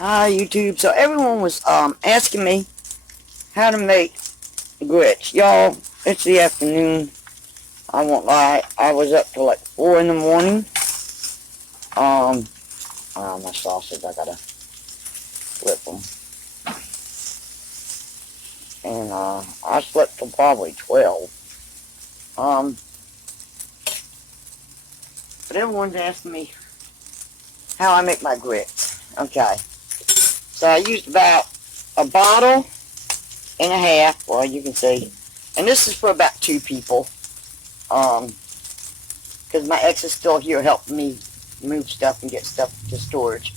Hi YouTube. So everyone was asking me how to make grits. Y'all, it's the afternoon. I won't lie. I was up till like 4 in the morning. My sausage, I gotta flip them. And I slept till probably 12. But everyone's asking me how I make my grits. Okay. So I used about a bottle and a half, well you can see. And this is for about 2 people. Because my ex is still here helping me move stuff and get stuff to storage,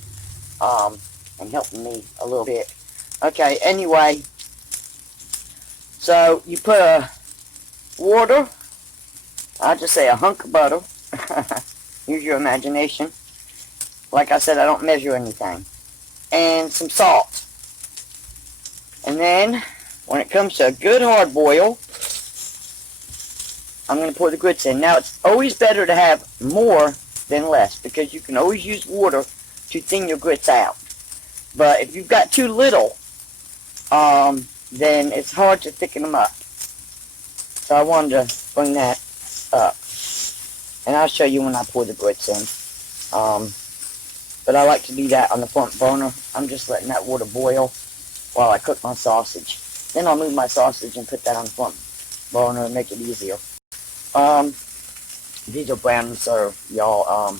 and helping me a little bit. Okay, anyway, so you put a water, I'll just say a hunk of butter, use your imagination. Like I said, I don't measure anything. And some salt. And then, when it comes to a good hard boil, I'm going to pour the grits in. Now, it's always better to have more than less, because you can always use water to thin your grits out. But if you've got too little, then it's hard to thicken them up. So I wanted to bring that up. And I'll show you when I pour the grits in. But I like to do that on the front burner. I'm just letting that water boil while I cook my sausage. Then I'll move my sausage and put that on the front burner and make it easier. These are brown and served, y'all.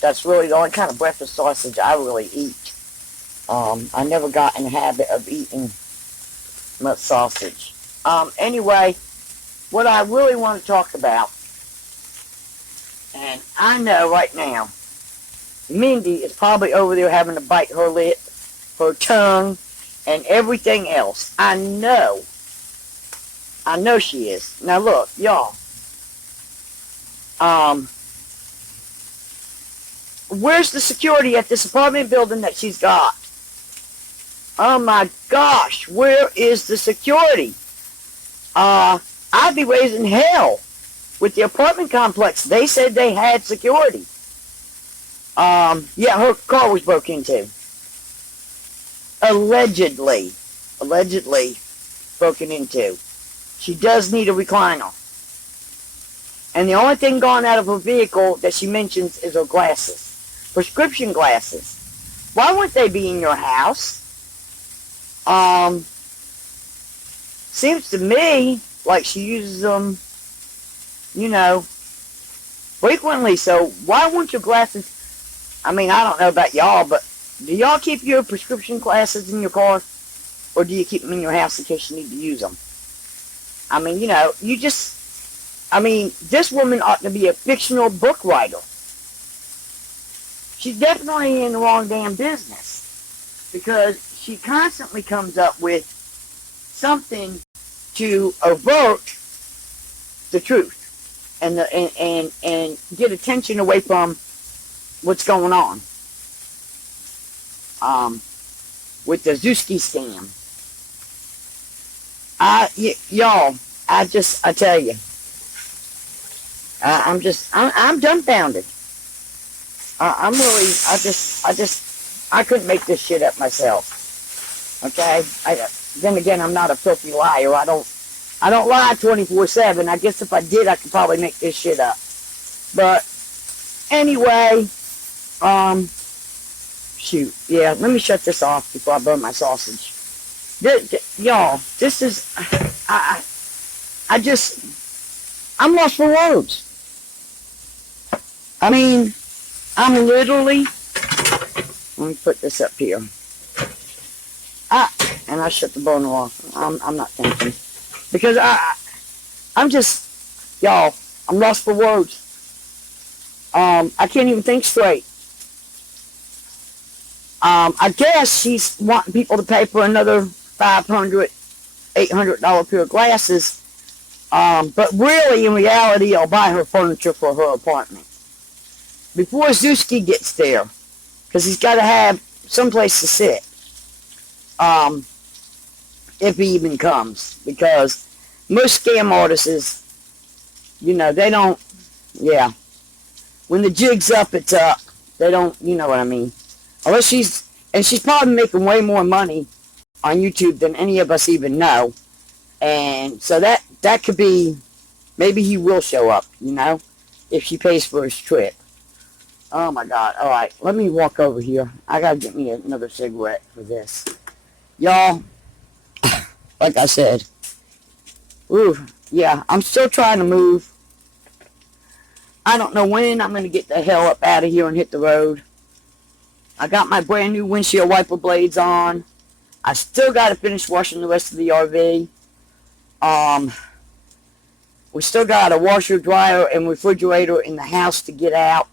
That's really the only kind of breakfast sausage I really eat. I never got in the habit of eating much sausage. Anyway, what I really want to talk about, and I know right now, Mindy is probably over there having to bite her lip, her tongue, and everything else. I know she is. Now look, y'all. Where's the security at this apartment building that she's got? Oh my gosh, where is the security? I'd be raising hell with the apartment complex. They said they had security. Yeah, her car was broke into. Allegedly broken into. She does need a recliner. And the only thing gone out of her vehicle that she mentions is her glasses. Prescription glasses. Why wouldn't they be in your house? Seems to me like she uses them, frequently. So why wouldn't your glasses... I mean, I don't know about y'all, but do y'all keep your prescription glasses in your car? Or do you keep them in your house in case you need to use them? I mean, this woman ought to be a fictional book writer. She's definitely in the wrong damn business. Because she constantly comes up with something to avert the truth. And get attention away from what's going on. With the Zuski scam. Y'all, I tell you. I'm dumbfounded. I couldn't make this shit up myself. Okay? Then again, I'm not a filthy liar. I don't lie 24/7. I guess if I did, I could probably make this shit up. But, anyway, shoot. Yeah, let me shut this off before I burn my sausage. Y'all, this is, I'm lost for words. I mean, I'm literally, let me put this up here. And I shut the burner off. I'm not thinking. Because I'm just, y'all, I'm lost for words. I can't even think straight. I guess she's wanting people to pay for another $500, $800 pair of glasses. But really, in reality, I'll buy her furniture for her apartment. Before Zuski gets there. Because he's got to have someplace to sit. If he even comes. Because most scam artists, they don't, yeah. When the jig's up, it's up. They don't, you know what I mean. Unless she's And she's probably making way more money on YouTube than any of us even know. And so that could be, maybe he will show up, you know, if she pays for his trip. Oh my God. All right, let me walk over here. I gotta get me another cigarette for this. Y'all, like I said, ooh, yeah, I'm still trying to move. I don't know when I'm gonna get the hell up out of here and hit the road. I got my brand new windshield wiper blades on. I still got to finish washing the rest of the RV. We still got a washer, dryer, and refrigerator in the house to get out,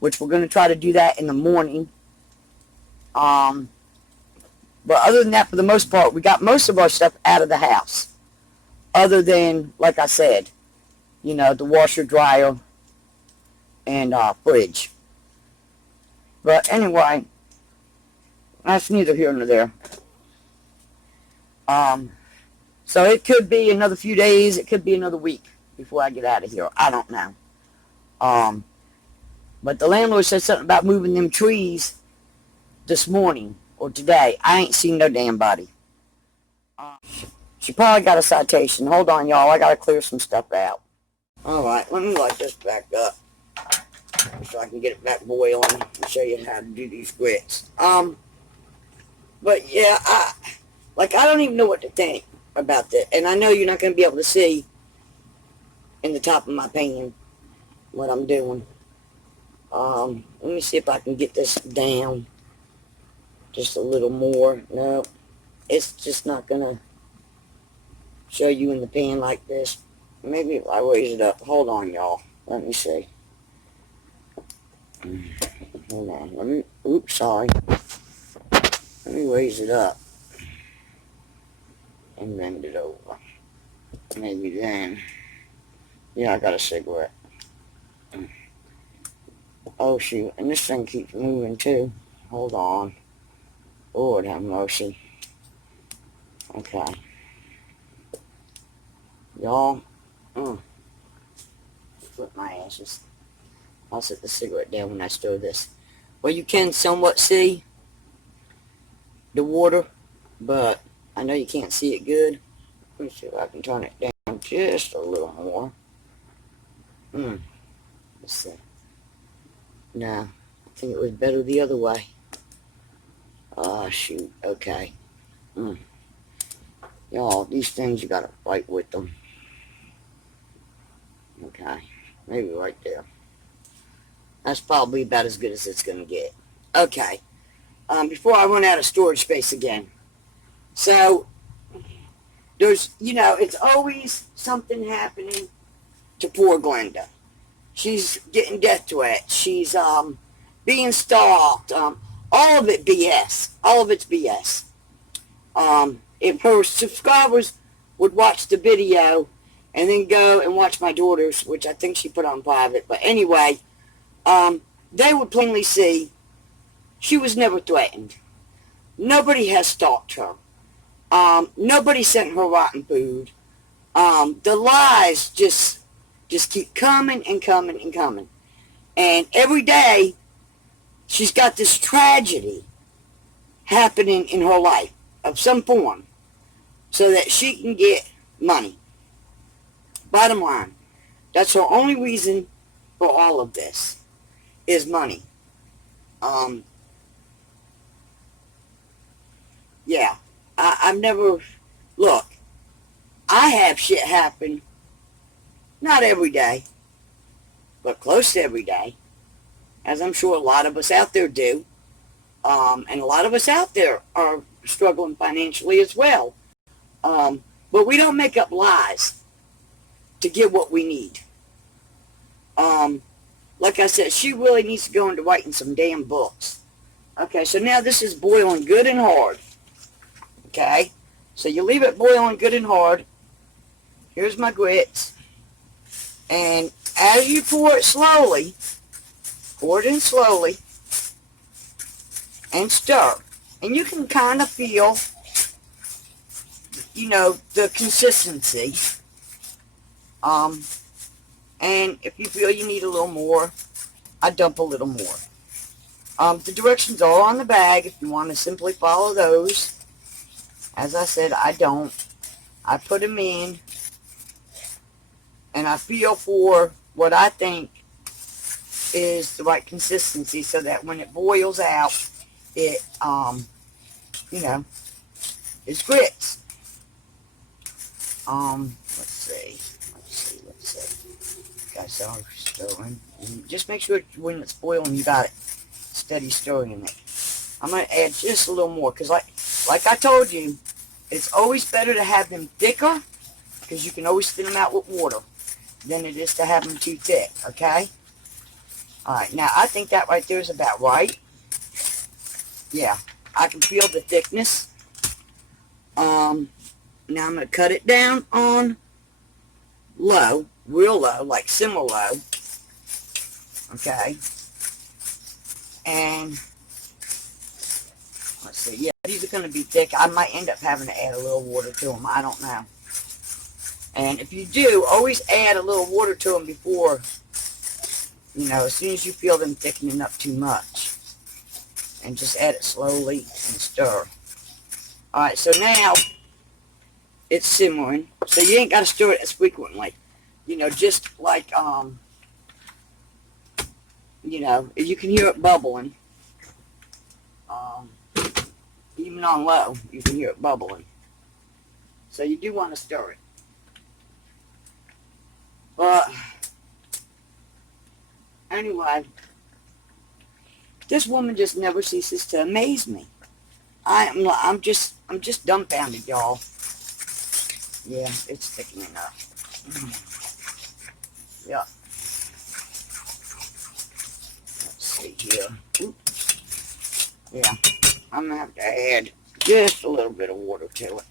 which we're going to try to do that in the morning. But other than that, for the most part, we got most of our stuff out of the house. Other than, like I said, you know, the washer, dryer, and fridge. But anyway, that's neither here nor there. So it could be another few days, it could be another week before I get out of here. I don't know. But the landlord said something about moving them trees this morning or today. I ain't seen no damn body. She probably got a citation. Hold on, y'all. I gotta clear some stuff out. Alright, let me light this back up so I can get it back boiling and show you how to do these grits. But yeah, I don't even know what to think about that. And I know you're not going to be able to see in the top of my pan what I'm doing. Let me see if I can get this down just a little more. No, it's just not going to show you in the pan like this. Maybe if I raise it up. Hold on, y'all. Let me see. Hold on. Let me, oops, sorry. Let me raise it up and bend it over. Maybe then. Yeah, I got a cigarette. Oh shoot, and this thing keeps moving too. Hold on. Lord have mercy. Okay. Y'all. Flip my ashes. I'll set the cigarette down when I stir this. Well, you can somewhat see the water, but I know you can't see it good. Let me see if I can turn it down just a little more. Let's see. No, I think it was better the other way. Oh, shoot. Okay. Y'all, these things, you gotta fight with them. Okay. Maybe right there. That's probably about as good as it's gonna get. Okay. Before I run out of storage space again. So, there's, you know, it's always something happening to poor Glenda. She's getting death threats. She's, being stalked. All of it BS. All of it's BS. If her subscribers would watch the video and then go and watch my daughter's, which I think she put on private, but anyway, they would plainly see she was never threatened. Nobody has stalked her. Nobody sent her rotten food. The lies just keep coming and coming and coming. And every day, she's got this tragedy happening in her life of some form so that she can get money. Bottom line, that's her only reason for all of this, is money. Yeah, I've never, look, I have shit happen, not every day, but close to every day, as I'm sure a lot of us out there do, and a lot of us out there are struggling financially as well, but we don't make up lies to get what we need. Like I said, she really needs to go into writing some damn books. Okay, so now this is boiling good and hard. Okay, so you leave it boiling good and hard. Here's my grits. And as you pour it slowly, pour it in slowly, and stir. And you can kind of feel, you know, the consistency. And if you feel you need a little more, I dump a little more. The directions are on the bag if you want to simply follow those. As I said, I don't. I put them in, and I feel for what I think is the right consistency so that when it boils out, it, you know, it's grits. Let's see. Okay, so I'm stirring. Just make sure when it's boiling, you got it steady stirring in it. I'm going to add just a little more, because like I told you, it's always better to have them thicker, because you can always thin them out with water, than it is to have them too thick, okay? Alright, now I think that right there is about right. Yeah, I can feel the thickness. Now I'm going to cut it down on low, real low, like simmer low. Okay. And let's see, yeah, these are going to be thick. I might end up having to add a little water to them. I don't know. And if you do, always add a little water to them before, you know, as soon as you feel them thickening up too much. And just add it slowly and stir. Alright, so now it's simmering. So you ain't got to stir it as frequently. You know, just like, you know, you can hear it bubbling. Even on low, you can hear it bubbling. So you do want to stir it. But anyway, this woman just never ceases to amaze me. I'm just dumbfounded, y'all. Yeah, it's thickening up. Yeah. Let's see here. Oop. Yeah, I'm gonna have to add just a little bit of water to it.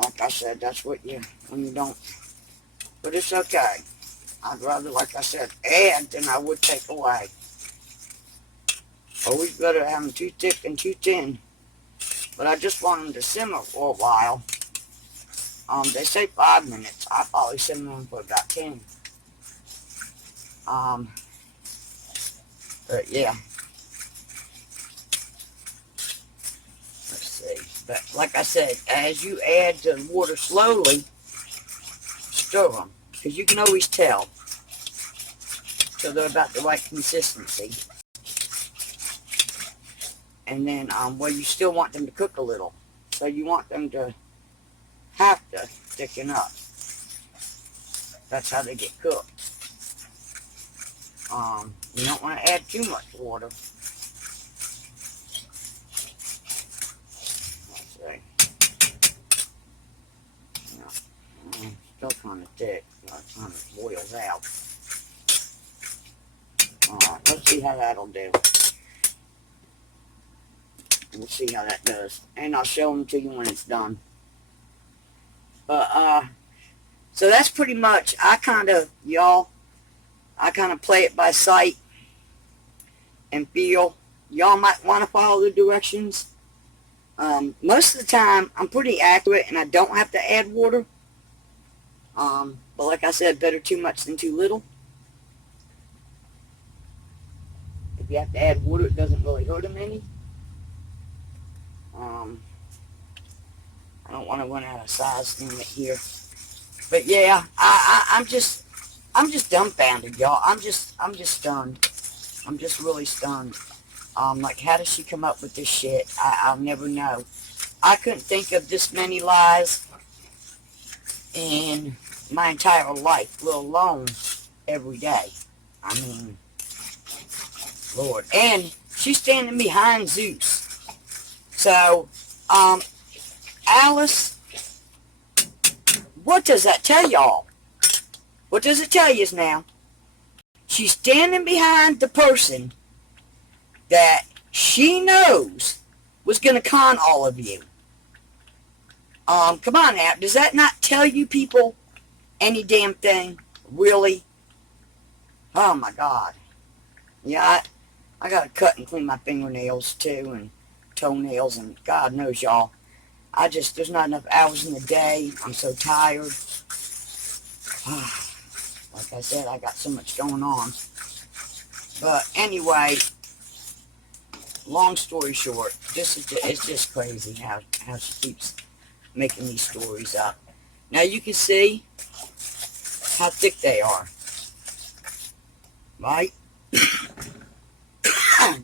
Like I said, that's what when you don't. But it's okay. I'd rather, like I said, add than I would take away. Always better to have them too thick than too thin. But I just want them to simmer for a while. They say 5 minutes. I probably simmer them for about 10. But yeah. Let's see. But like I said, as you add the water slowly, stir them. Because you can always tell. So they're about the right consistency. And then, well, you still want them to cook a little. So you want them to have to thicken up. That's how they get cooked. You don't want to add too much water. Let's see. Yeah, still kind of thick. By the time it boils out. Alright, let's see how that'll do. We'll see how that does. And I'll show them to you when it's done. But, so that's pretty much, I kind of play it by sight and feel. Y'all might want to follow the directions. Most of the time, I'm pretty accurate and I don't have to add water. But like I said, better too much than too little. If you have to add water, it doesn't really hurt them any. I don't want to run out of size limit here. But yeah, I'm just dumbfounded, y'all. I'm just stunned. I'm just really stunned. Like, how does she come up with this shit? I'll never know. I couldn't think of this many lies in my entire life, let alone every day. I mean, Lord. And she's standing behind Zeus. So, Alice, what does that tell y'all? What does it tell you now? She's standing behind the person that she knows was going to con all of you. Come on now. Does that not tell you people any damn thing? Really? Oh my God. Yeah, I got to cut and clean my fingernails too, and toenails, and God knows, y'all. There's not enough hours in the day. I'm so tired. Like I said, I got so much going on. But anyway, long story short, it's just crazy how she keeps making these stories up. Now you can see how thick they are, right?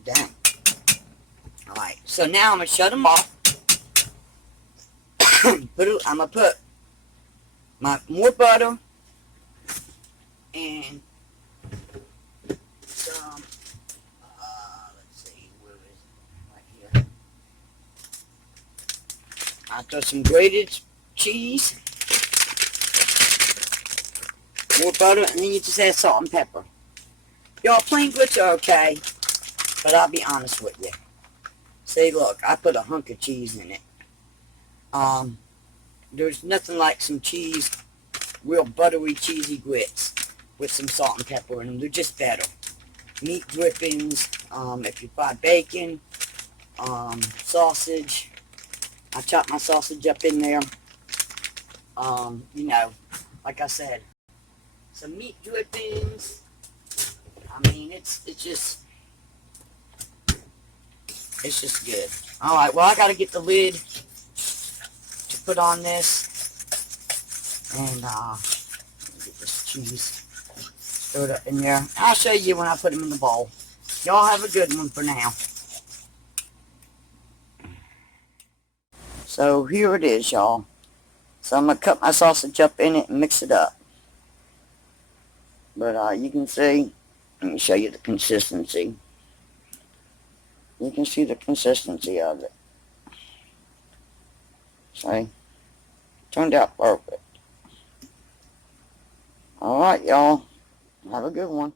Dang. Alright, so now I'm going to shut them off. I'm going to put more butter and some, let's see, where is it? Right here. I'll throw some grated cheese, more butter, and then you just add salt and pepper. Y'all, plain grits are okay, but I'll be honest with you. See, look, I put a hunk of cheese in it. There's nothing like some cheese, real buttery, cheesy grits with some salt and pepper in them. They're just better. Meat drippings, if you fry bacon, sausage. I chop my sausage up in there. You know, like I said, some meat drippings. I mean, it's just good. Alright, well, I gotta get the lid to put on this. And, get this cheese. Throw it up in there. I'll show you when I put them in the bowl. Y'all have a good one for now. So, here it is, y'all. So, I'm gonna cut my sausage up in it and mix it up. But, you can see, let me show you the consistency. You can see the consistency of it. See? Turned out perfect. Alright, y'all. Have a good one.